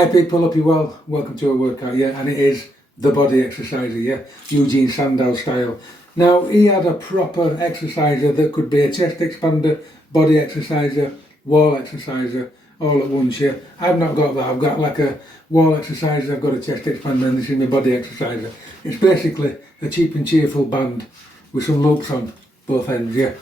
Hi people, hope you're well. Welcome to a workout, yeah, and it is the body exerciser, yeah, Eugen Sandow style. Now, he had a proper exerciser that could be a chest expander, body exerciser, wall exerciser, all at once, yeah. I've not got that. I've got like a wall exerciser, I've got a chest expander, and this is my body exerciser. It's basically a cheap and cheerful band with some loops on both ends, yeah.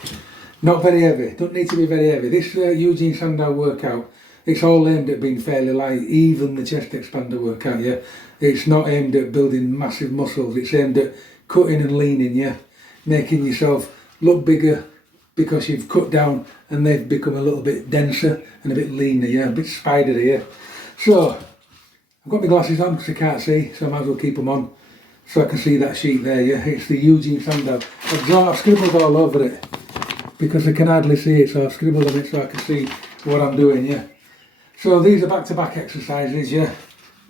Not very heavy, don't need to be very heavy. This Eugen Sandow workout, it's all aimed at being fairly light, even the chest expander workout, yeah. It's not aimed at building massive muscles, it's aimed at cutting and leaning, yeah. Making yourself look bigger because you've cut down and they've become a little bit denser and a bit leaner, yeah, a bit spidery, yeah. So, I've got my glasses on because I can't see, so I might as well keep them on so I can see that sheet there, yeah. It's the Eugen Sandow. I've scribbled all over it because I can hardly see it, so I've scribbled on it so I can see what I'm doing, yeah. So these are back-to-back exercises, yeah.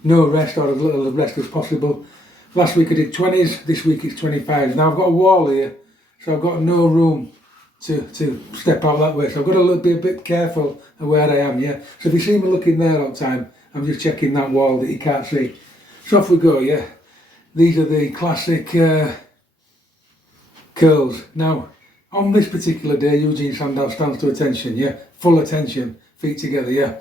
No rest, or as little rest as possible. Last week I did 20s, this week it's 25s. Now I've got a wall here, so I've got no room to step out that way. So I've got to be a bit careful of where I am, yeah. So if you see me looking there all the time, I'm just checking that wall that you can't see. So off we go, yeah. These are the classic curls. Now, on this particular day, Eugen Sandow stands to attention, yeah. Full attention, feet together, yeah.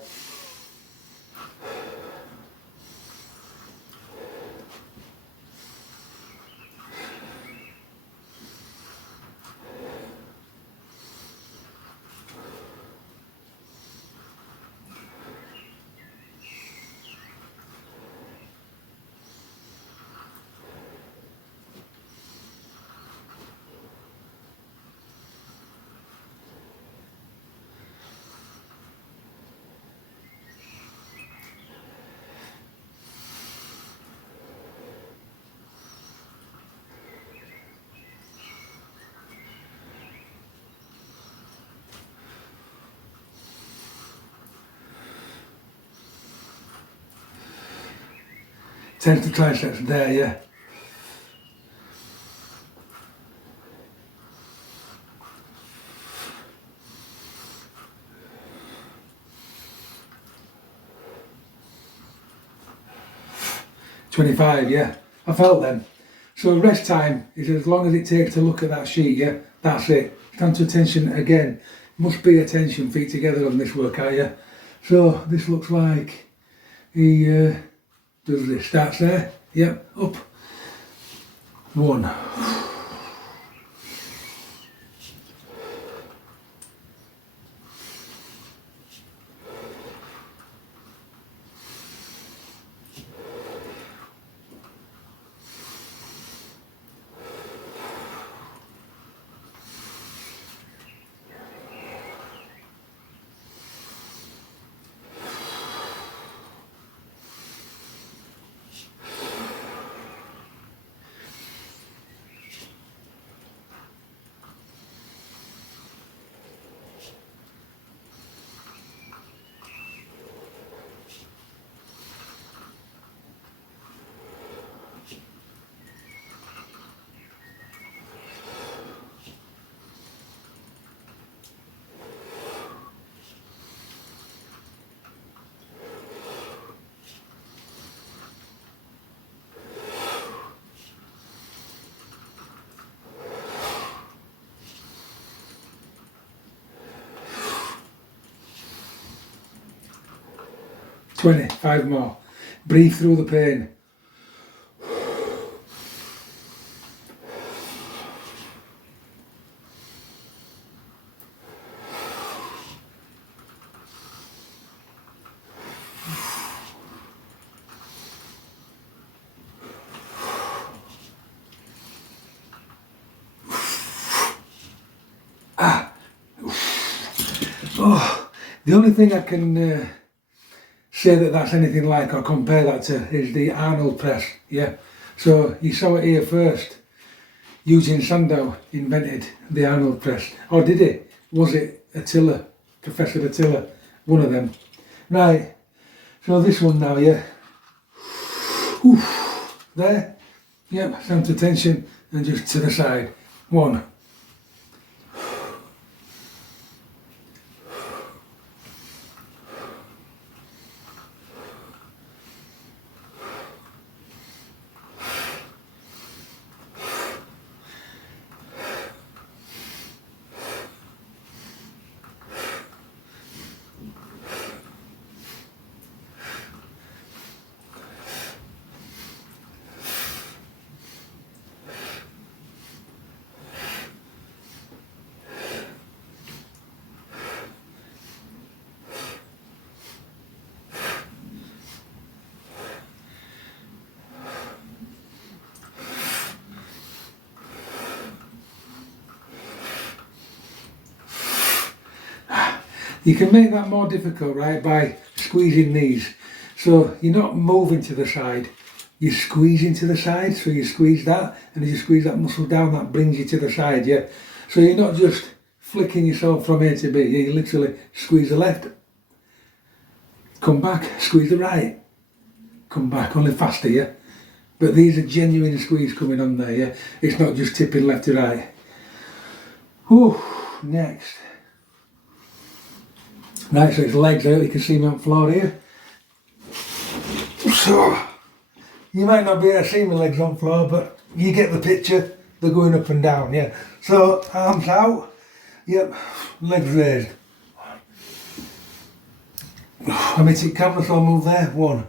Tense the triceps there, yeah. $25, yeah. I felt them. So rest time is as long as it takes to look at that sheet, yeah. That's it. Stand to attention again. Must be attention, feet together on this workout, yeah. So this looks like he does this. Starts there, yep, up. 1. 20, 5 more. Breathe through the pain. Oh, the only thing I can say that's anything like or compare that to is the Arnold press, yeah. So you saw it here first. Eugen Sandow invented the Arnold press, or did he? Was it Attila, Professor Attila, one of them? Right, so this one now, yeah. Oof. There, yep, stand to attention and just to the side. 1. You can make that more difficult, right, by squeezing these. So you're not moving to the side, you're squeezing to the side. So you squeeze that, and as you squeeze that muscle down, that brings you to the side, yeah. So you're not just flicking yourself from A to B, yeah, you literally squeeze the left, come back, squeeze the right, come back, only faster, yeah. But these are genuine squeeze coming on there, yeah. It's not just tipping left to right. Whew, next. Right, so it's legs out, you can see me on the floor here. So, you might not be able to see my legs on the floor, but you get the picture, they're going up and down, yeah. So, arms out, yep, legs raised. I mean, take camera, so I'll move there, 1.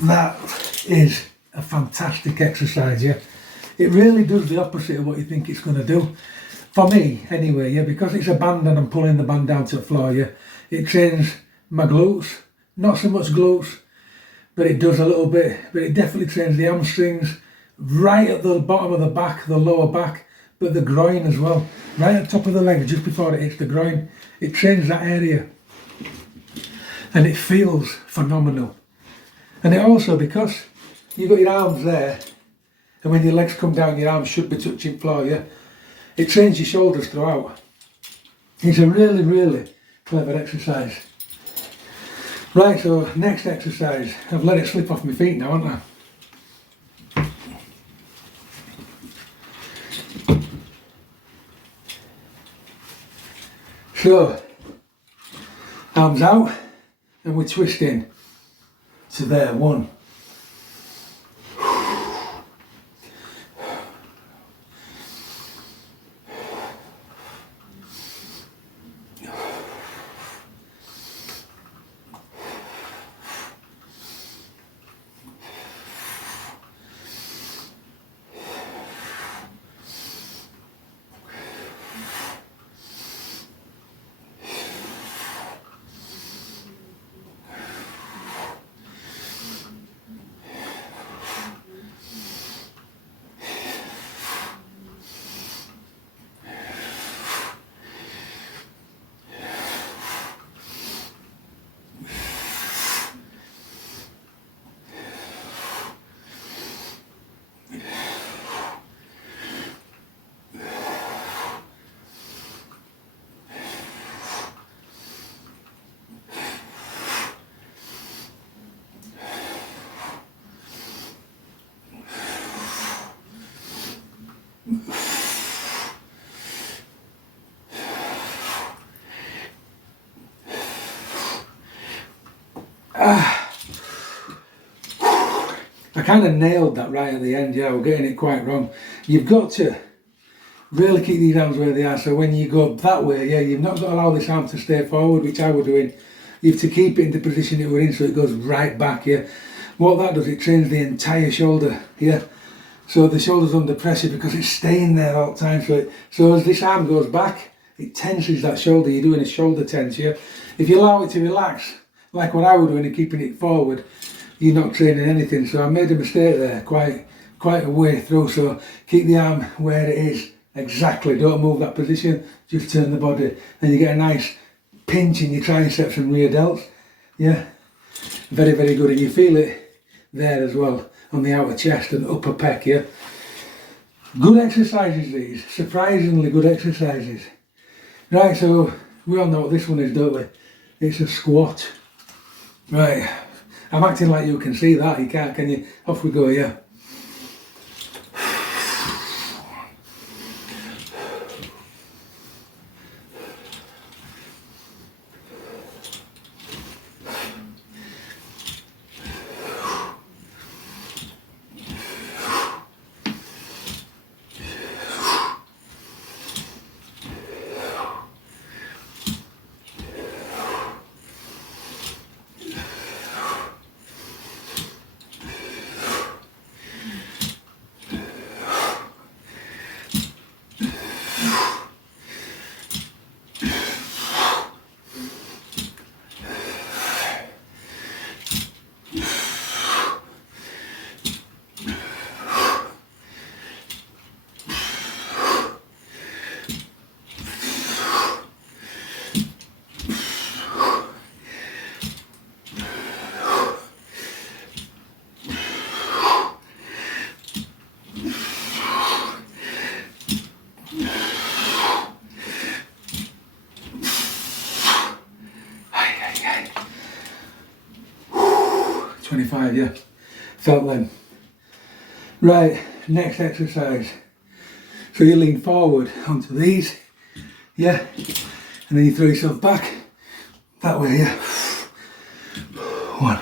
That is a fantastic exercise, yeah. It really does the opposite of what you think it's going to do. For me, anyway, yeah, because it's a band and I'm pulling the band down to the floor, yeah, it trains my glutes, not so much glutes, but it does a little bit, but it definitely trains the hamstrings, right at the bottom of the back, the lower back, but the groin as well, right at the top of the leg, just before it hits the groin. It trains that area, and it feels phenomenal. And it also, because you've got your arms there, and when your legs come down, your arms should be touching floor, yeah? It trains your shoulders throughout. It's a really, really clever exercise. Right, so next exercise. I've let it slip off my feet now, haven't I? So, arms out, and we're twisting to there, 1. I kind of nailed that right at the end, yeah, we're getting it quite wrong. You've got to really keep these arms where they are, so when you go that way, yeah, you've not got to allow this arm to stay forward, which I was doing. You have to keep it in the position it we're in so it goes right back, yeah. What that does, it trains the entire shoulder, yeah. So the shoulder's under pressure because it's staying there all the time, so as this arm goes back, it tenses that shoulder. You're doing a shoulder tense, yeah. If you allow it to relax, like what I was doing and keeping it forward, you're not training anything. So I made a mistake there, quite quite a way through, so keep the arm where it is exactly, don't move that position, just turn the body, then you get a nice pinch in your triceps and rear delts. Yeah, very, very good, and you feel it there as well on the outer chest and upper pec. Yeah, good exercises these, surprisingly good exercises. Right, so we all know what this one is, don't we? It's a squat. Right, I'm acting like you can see that, you can't, can you? Off we go, yeah. Yeah, felt them. Right, next exercise. So you lean forward onto these, yeah, and then you throw yourself back that way, yeah. 1.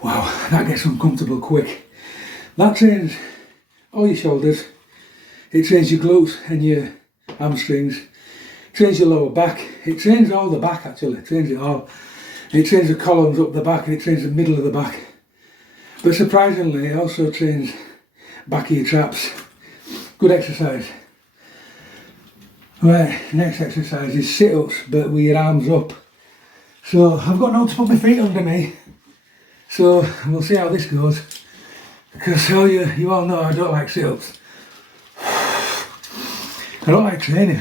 Wow, that gets uncomfortable quick. That trains all your shoulders, it trains your glutes and your hamstrings, it trains your lower back, it trains all the back actually, it trains it all. It trains the columns up the back and it trains the middle of the back. But surprisingly, it also trains back of your traps. Good exercise. Right, next exercise is sit-ups, but with your arms up. So I've got no to put my feet under me. So we'll see how this goes. Because you all know I don't like sit-ups. I don't like training.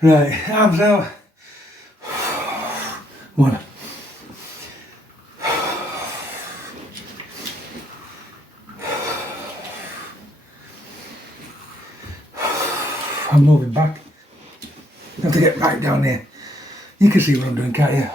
Right, arms out. 1. I'm moving back. I have to get right down here. You can see what I'm doing, can't you?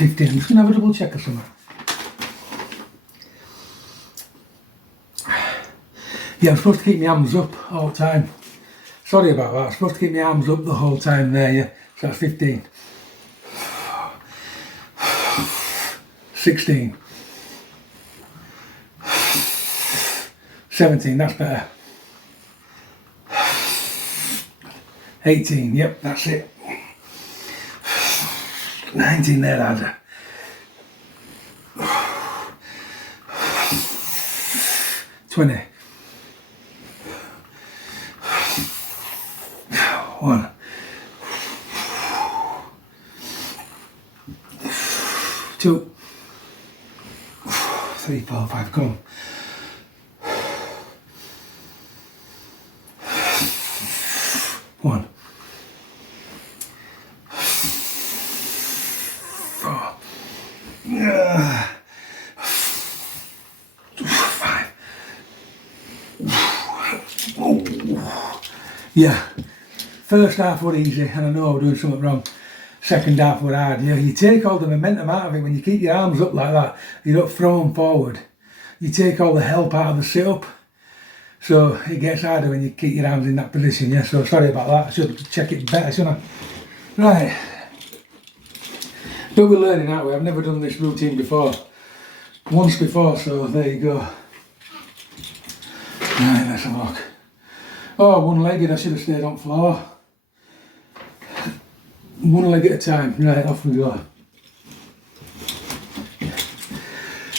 I'm just going to have a double check or something. Yeah, I'm supposed to keep my arms up all the time. Sorry about that, I'm supposed to keep my arms up the whole time there, yeah. So that's 15. 16. 17, that's better. 18, yep, that's it. 19 there, lad. 20. 1. 2. 3, 4, 5, come on. 1. 4. 5. Yeah. First half were easy, and I know I was doing something wrong. Second half were hard. Yeah, you take all the momentum out of it when you keep your arms up like that. You don't throw them forward. You take all the help out of the sit-up. So it gets harder when you keep your arms in that position. Yeah, so sorry about that. I should check it better, shouldn't I? Right. But we're learning, aren't we? I've never done this routine before. Once before, so there you go. Right, let's have a look. Oh, one-legged, I should have stayed on floor. One leg at a time. Right, off we go.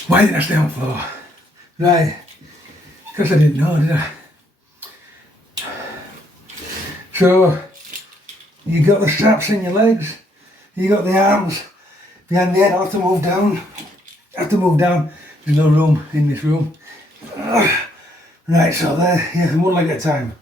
Why didn't I stay on floor? Right, because I didn't know, did I? So, you got the straps in your legs, you got the arms behind the head. I'll have to move down. I have to move down. There's no room in this room. Right, so there, yeah, one leg at a time.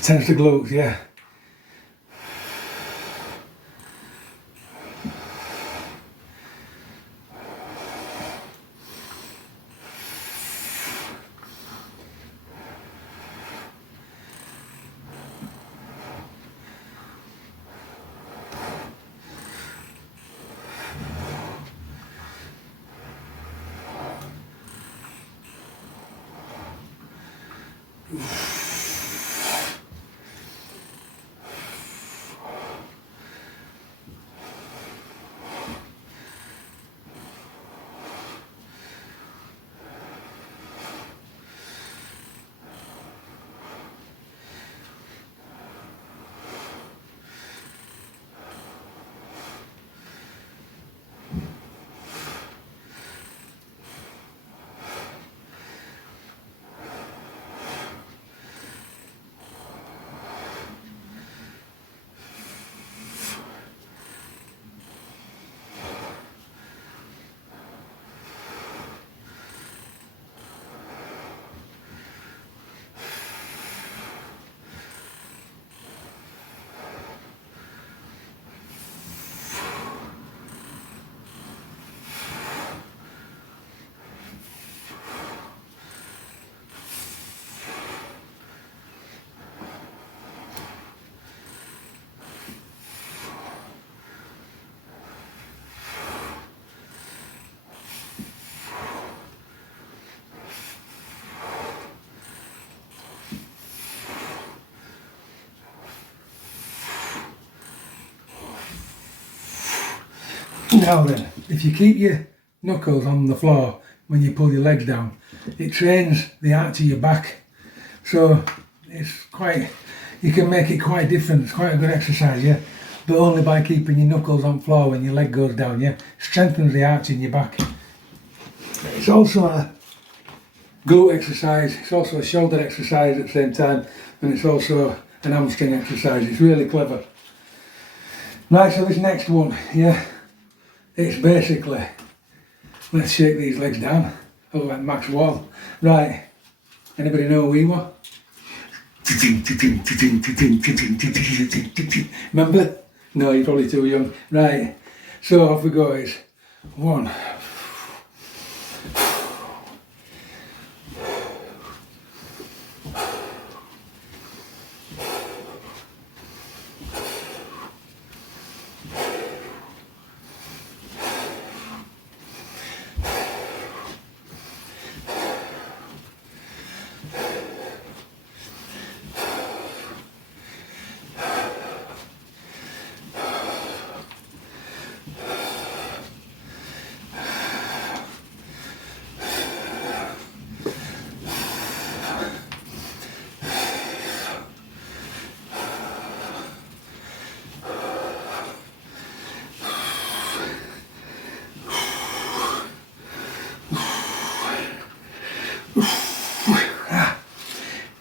Tense the glutes, yeah. Now then, if you keep your knuckles on the floor when you pull your legs down, it trains the arch of your back. So it's quite, you can make it quite different. It's quite a good exercise, yeah. But only by keeping your knuckles on floor when your leg goes down, yeah. Strengthens the arch in your back. It's also a glute exercise. It's also a shoulder exercise at the same time, and it's also an hamstring exercise. It's really clever. Right, so this next one, yeah. It's basically, let's shake these legs down. I look like Max Wall. Right, anybody know who we were? Remember? No, you're probably too young. Right, so off we go. It's 1. 2.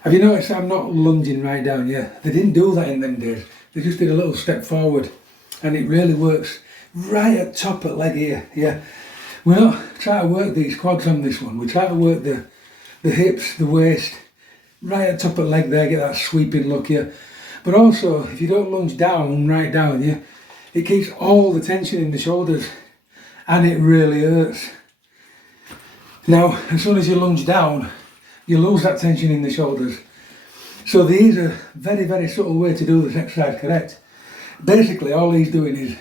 Have you noticed I'm not lunging right down? Yeah, they didn't do that in them days. They just did a little step forward, and it really works right at top at leg here. Yeah, we're not trying to work these quads on this one. We try to work the hips, the waist, right at top at leg there. Get that sweeping look here. But also, if you don't lunge down, right down, yeah, it keeps all the tension in the shoulders, and it really hurts. Now, as soon as you lunge down, you lose that tension in the shoulders. So these are very, very subtle way to do this exercise correct. Basically, all he's doing is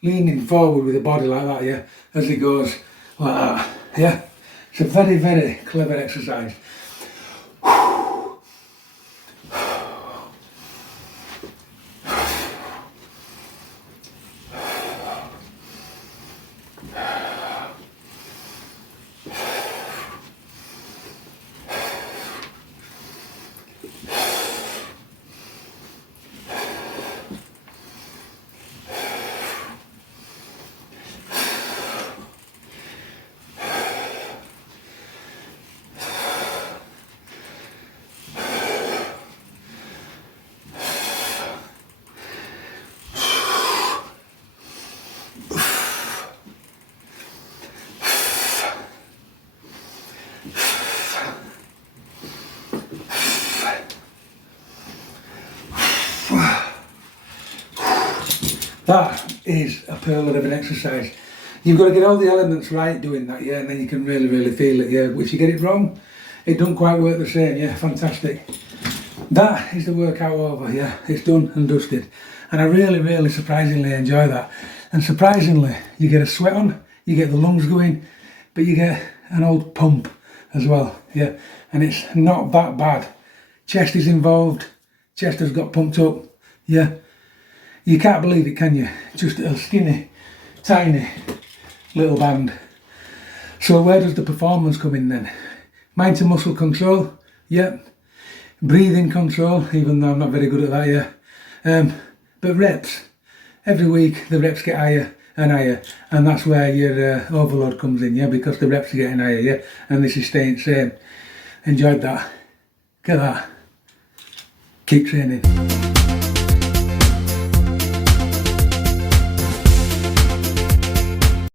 leaning forward with the body like that, yeah, as he goes like that, yeah. It's a very, very clever exercise. That is a pearl of an exercise. You've got to get all the elements right doing that, yeah, and then you can really, really feel it, yeah. If you get it wrong, it don't quite work the same, yeah, fantastic. That is the workout over, yeah, it's done and dusted. And I really, really surprisingly enjoy that. And surprisingly, you get a sweat on, you get the lungs going, but you get an old pump as well, yeah. And it's not that bad. Chest is involved, chest has got pumped up, yeah. You can't believe it, can you? Just a skinny, tiny little band. So where does the performance come in then? Mind to muscle control, yep. Breathing control, even though I'm not very good at that, yeah. But reps. Every week the reps get higher and higher, and that's where your overload comes in, yeah, because the reps are getting higher, yeah, and this is staying the same. Enjoyed that. Get that. Keep training.